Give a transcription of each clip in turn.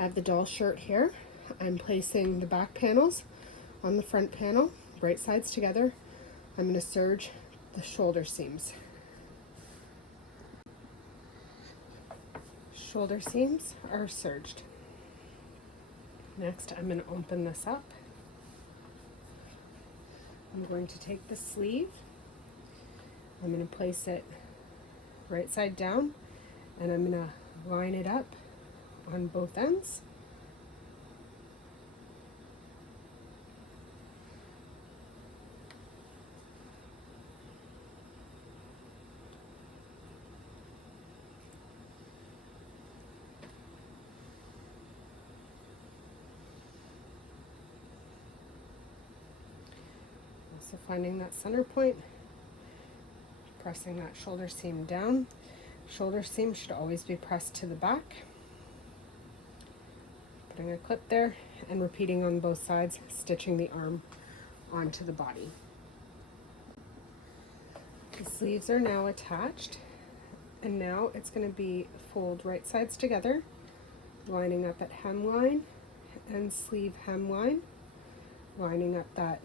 I have the doll shirt here. I'm placing the back panels on the front panel, right sides together. I'm going to serge the shoulder seams. Shoulder seams are serged. Next, I'm going to open this up. I'm going to take the sleeve. I'm going to place it right side down, and I'm going to line it up on both ends. Also finding that center point, pressing that shoulder seam down. Shoulder seam should always be pressed to the back. Putting a clip there and repeating on both sides, stitching the arm onto the body. The sleeves are now attached, and now it's going to be fold right sides together, lining up at hemline and sleeve hemline, lining up that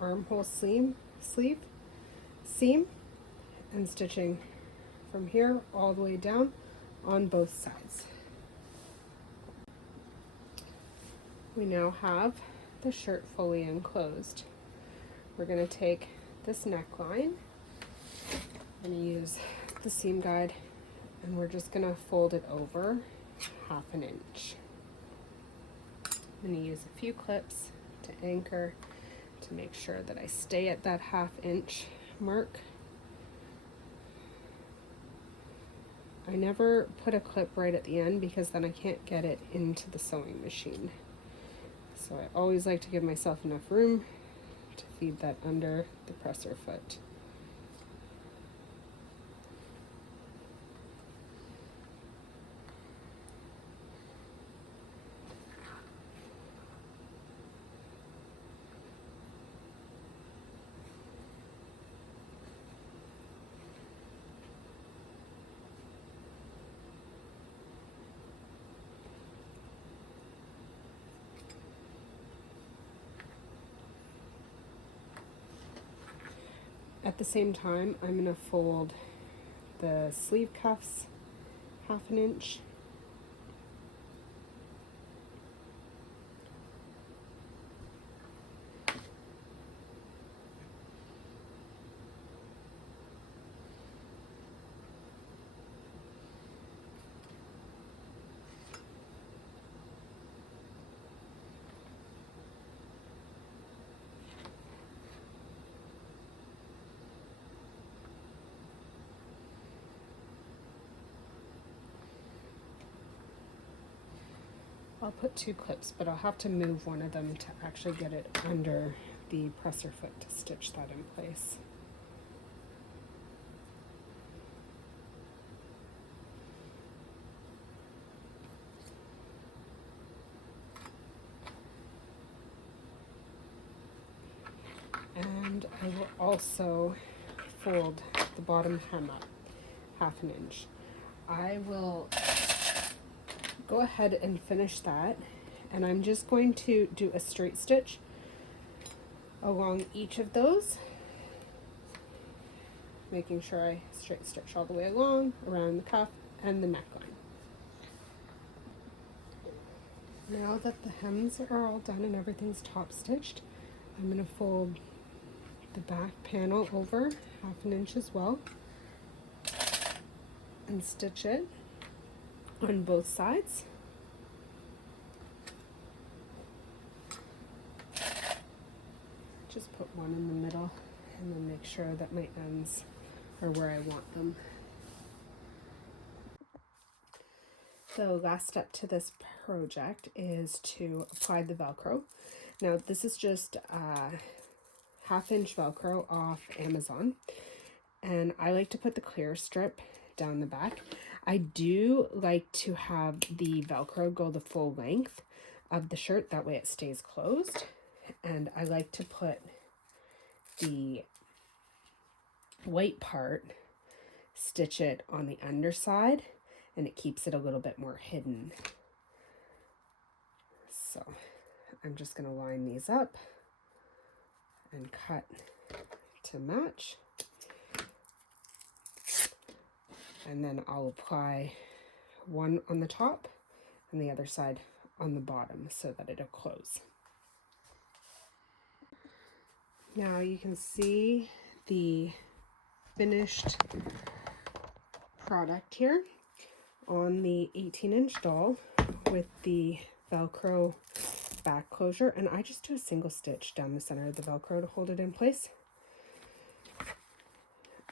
armhole sleeve seam, and stitching from here all the way down on both sides. We now have the shirt fully enclosed. We're going to take this neckline, I'm going to use the seam guide, and we're just going to fold it over 1/2 inch. I'm going to use a few clips to anchor to make sure that I stay at that 1/2 inch mark. I never put a clip right at the end because then I can't get it into the sewing machine. So I always like to give myself enough room to feed that under the presser foot. At the same time, I'm going to fold the sleeve cuffs 1/2 inch. I'll put 2 clips, but I'll have to move one of them to actually get it under the presser foot to stitch that in place. And I will also fold the bottom hem up 1/2 inch. I will go ahead and finish that, and I'm just going to do a straight stitch along each of those, making sure I straight stitch all the way along, around the cuff and the neckline. Now that the hems are all done and everything's top stitched, I'm going to fold the back panel over 1/2 inch as well and stitch it on both sides. Just put one in the middle and then make sure that my ends are where I want them. The last step to this project is to apply the Velcro. Now this is just 1/2 inch Velcro off Amazon, and I like to put the clear strip down the back. I do like to have the Velcro go the full length of the shirt, that way it stays closed, and I like to put the white part, stitch it on the underside, and it keeps it a little bit more hidden. So I'm just going to line these up and cut to match. And then I'll apply one on the top and the other side on the bottom so that it'll close. Now you can see the finished product here on the 18-inch doll with the Velcro back closure, and I just do a single stitch down the center of the Velcro to hold it in place.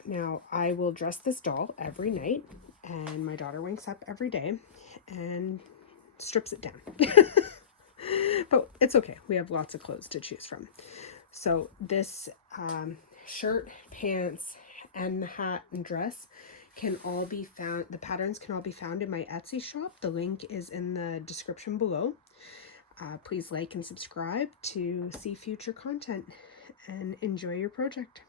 Now I will dress this doll every night, and my daughter wakes up every day and strips it down. But it's okay, we have lots of clothes to choose from. So this shirt, pants, and the hat and dress can all be found, the patterns can all be found in my Etsy shop. The link is in the description below. Please like and subscribe to see future content, and enjoy your project.